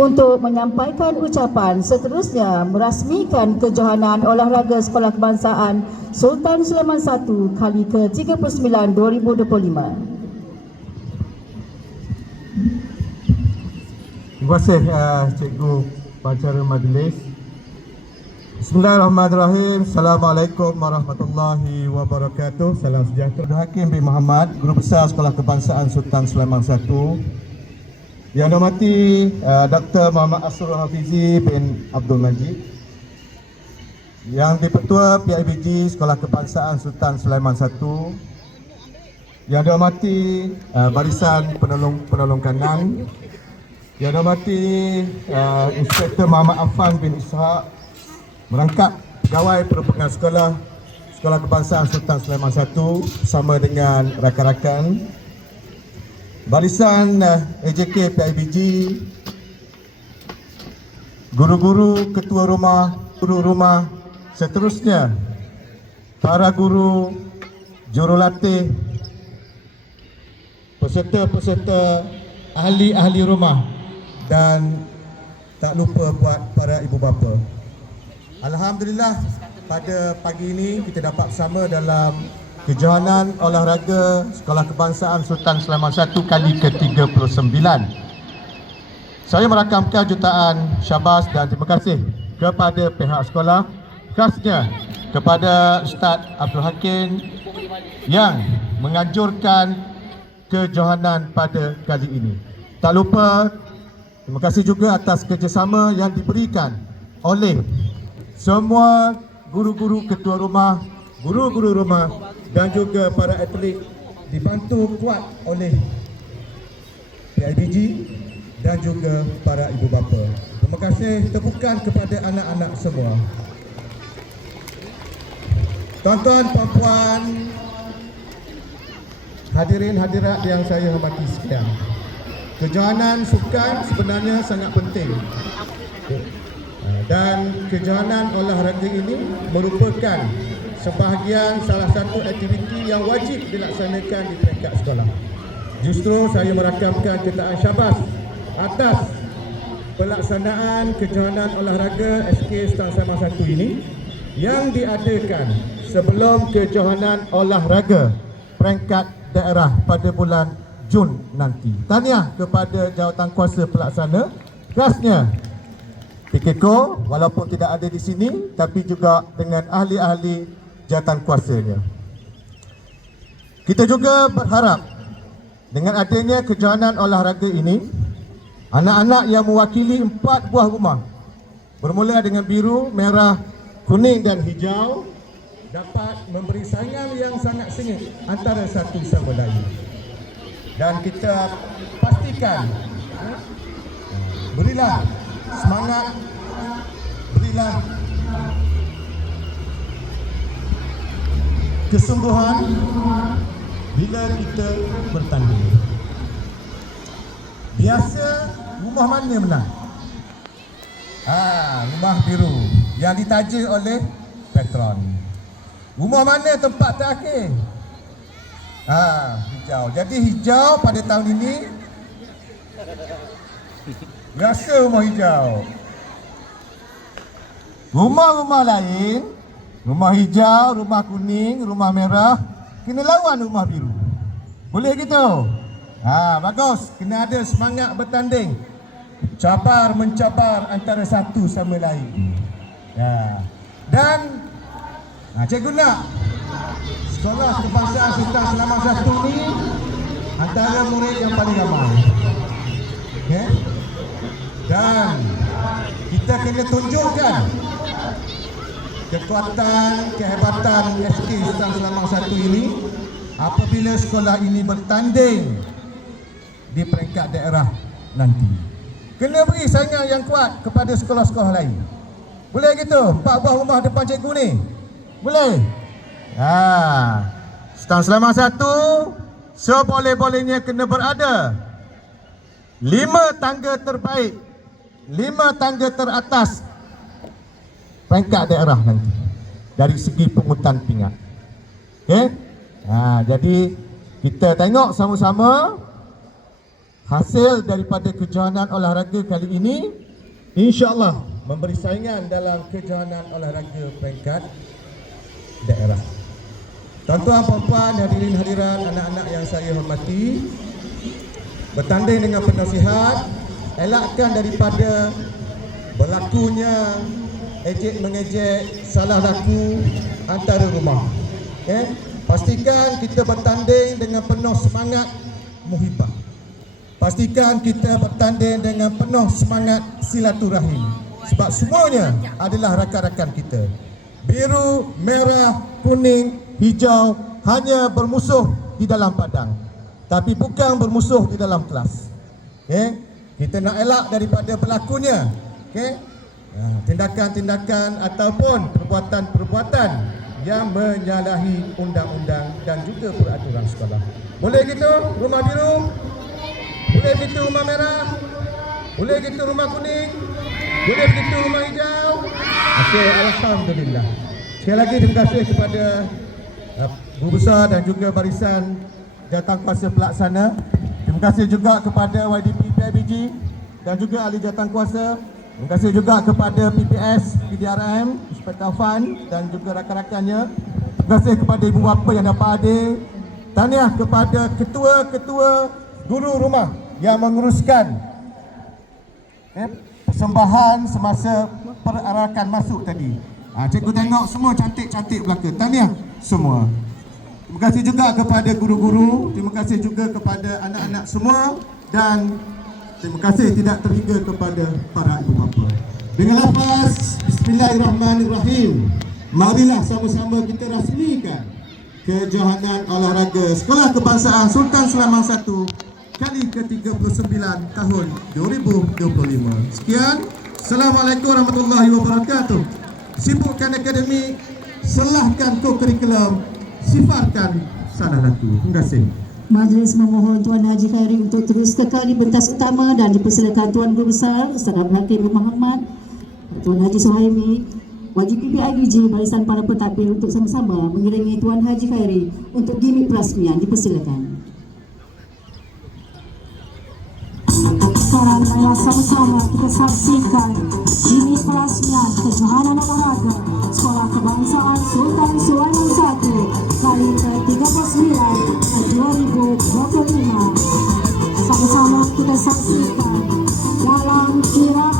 untuk menyampaikan ucapan seterusnya merasmikan kejohanan olahraga sekolah kebangsaan Sultan Sulaiman I kali ke-39 2025. Terima kasih uh, Cikgu Pacara Majlis. Bismillahirrahmanirrahim. Assalamualaikum warahmatullahi wabarakatuh. Salam sejahtera. Hakim bin Muhammad, Guru Besar Sekolah Kebangsaan Sultan Sulaiman I. Yang dihormati uh, Dr. Muhammad Asrul Hafizi bin Abdul Majid. Yang di-Pertua PIBG Sekolah Kebangsaan Sultan Sulaiman I. Yang dihormati uh, Barisan Penolong Penolong Kanan yang dihormati uh, Inspektor Muhammad Afan bin Ishaq merangkap pegawai perubahan sekolah Sekolah Kebangsaan Sultan Sulaiman I bersama dengan rakan-rakan barisan uh, AJK PIBG guru-guru ketua rumah guru rumah seterusnya para guru jurulatih peserta-peserta ahli-ahli rumah dan tak lupa buat para ibu bapa. Alhamdulillah pada pagi ini kita dapat bersama dalam kejohanan olahraga Sekolah Kebangsaan Sultan Sulaiman I kali ke-39. Saya merakamkan jutaan syabas dan terima kasih kepada pihak sekolah khasnya kepada Ustaz Abdul Hakim yang menganjurkan kejohanan pada kali ini. Tak lupa Terima kasih juga atas kerjasama yang diberikan oleh semua guru-guru ketua rumah, guru-guru rumah dan juga para atlet dibantu kuat oleh PIBG dan juga para ibu bapa. Terima kasih tepukan kepada anak-anak semua. Tuan-tuan, puan-puan, hadirin hadirat yang saya hormati sekalian. Kejohanan sukan sebenarnya sangat penting. Dan kejohanan olahraga ini merupakan sebahagian salah satu aktiviti yang wajib dilaksanakan di peringkat sekolah. Justru saya merakamkan jutaan syabas atas pelaksanaan kejohanan olahraga SK Stan Sama 1 ini yang diadakan sebelum kejohanan olahraga peringkat daerah pada bulan Jun nanti. Tahniah kepada jawatan kuasa pelaksana. Khasnya PKKO walaupun tidak ada di sini tapi juga dengan ahli-ahli jawatan kuasanya. Kita juga berharap dengan adanya kejohanan olahraga ini anak-anak yang mewakili empat buah rumah bermula dengan biru, merah, kuning dan hijau dapat memberi saingan yang sangat sengit antara satu sama lain dan kita pastikan berilah semangat berilah kesungguhan bila kita bertanding biasa rumah mana menang Ah, rumah biru yang ditaja oleh Petron. Rumah mana tempat terakhir? Ha, hijau. Jadi hijau pada tahun ini Rasa rumah hijau Rumah-rumah lain Rumah hijau, rumah kuning, rumah merah Kena lawan rumah biru Boleh gitu? Ha, bagus Kena ada semangat bertanding Cabar mencabar antara satu sama lain ya. Dan ha, Cikgu nak Sekolah Kebangsaan Sultan Selamat Satu ni antara murid yang paling ramai. Okay? Dan kita kena tunjukkan kekuatan, kehebatan SK Sultan Selamat Satu ini apabila sekolah ini bertanding di peringkat daerah nanti. Kena beri saingan yang kuat kepada sekolah-sekolah lain. Boleh gitu? Empat buah rumah depan cikgu ni. Boleh? Ha. Stang selama satu seboleh-bolehnya kena berada lima tangga terbaik, lima tangga teratas peringkat daerah nanti dari segi pungutan pingat. Okey? Ha, jadi kita tengok sama-sama hasil daripada kejohanan olahraga kali ini insya-Allah memberi saingan dalam kejohanan olahraga peringkat daerah. Tuan-tuan, puan-puan, hadirin hadirat, anak-anak yang saya hormati, bertanding dengan penuh sihat, elakkan daripada berlakunya ejek mengejek salah laku antara rumah. Okay? Pastikan kita bertanding dengan penuh semangat muhibah. Pastikan kita bertanding dengan penuh semangat silaturahim. Sebab semuanya adalah rakan-rakan kita. Biru, merah, kuning, hijau hanya bermusuh di dalam padang. Tapi bukan bermusuh di dalam kelas. Okay? Kita nak elak daripada berlakunya. Okay? Ha, tindakan-tindakan ataupun perbuatan-perbuatan yang menyalahi undang-undang dan juga peraturan sekolah. Boleh gitu rumah biru? Boleh gitu rumah merah? Boleh gitu rumah kuning? Boleh gitu rumah hijau? Okey, alhamdulillah. Sekali lagi terima kasih kepada uh, guru besar dan juga barisan jawatankuasa pelaksana. Terima kasih juga kepada YDP PIBG dan juga ahli jawatankuasa. Terima kasih juga kepada PPS, PDRM, Inspektor Fan dan juga rakan-rakannya. Terima kasih kepada ibu bapa yang dapat hadir. Tahniah kepada ketua-ketua guru rumah yang menguruskan eh, persembahan semasa perarakan masuk tadi. Ha, cikgu tengok semua cantik-cantik belaka. Tahniah semua. Terima kasih juga kepada guru-guru, terima kasih juga kepada anak-anak semua dan terima kasih tidak terhingga kepada para ibu bapa. Dengan lafaz Bismillahirrahmanirrahim. Marilah sama-sama kita rasmikan kejohanan olahraga Sekolah Kebangsaan Sultan Selangor 1 kali ke-39 tahun 2025. Sekian. Assalamualaikum warahmatullahi wabarakatuh. Sibukkan akademik, selahkan co-curriculum, sifarkan salah laku. Terima kasih. Majlis memohon Tuan Haji Khairi untuk terus kekal di pentas utama dan dipersilakan Tuan Guru Besar Ustaz Abdul Hakim Muhammad, Tuan Haji Suhaimi, wajib PPIBG Barisan Para Pentadbir untuk sama-sama mengiringi Tuan Haji Khairi untuk gimmick perasmian. Dipersilakan. Sekarang marilah sama-sama kita saksikan Jimmy Perasmian Kejohanan Olahraga Sekolah Kebangsaan Sultan Sulaiman 1 kali ke-39 kita saksikan dalam kiraan